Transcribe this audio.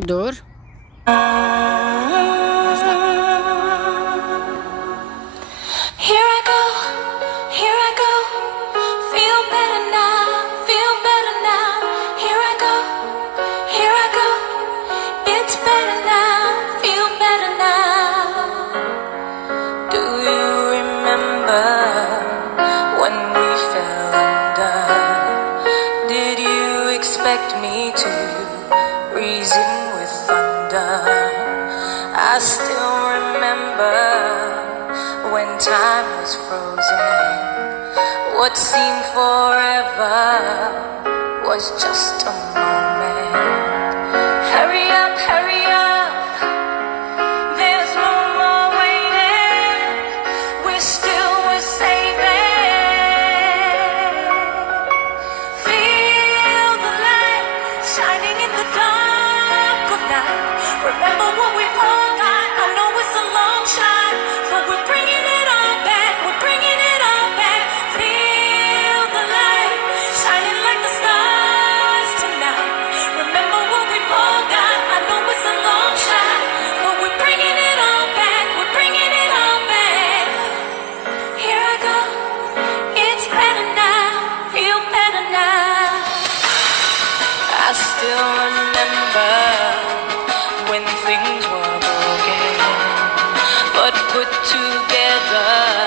Dur. Başla. Here I go, here I go. Feel better now, feel better now. Here I go, here I go. It's better now, feel better now. Do you remember when we fell under? Did you expect me to reason with thunder? I still remember when time was frozen. What seemed forever was just a moment. Hurry up, hurry up. There's no more waiting. We're saving. Feel the light shining in the dark of night. Remember what we all got. I know it's a long shot, but we're bringing it all back. We're bringing it all back. Feel the light shining like the stars tonight. Remember what we've all got. I know it's a long shot, but we're bringing it all back. We're bringing it all back. Here I go. It's better now. Feel better now. I still remember when things were broken, but put together.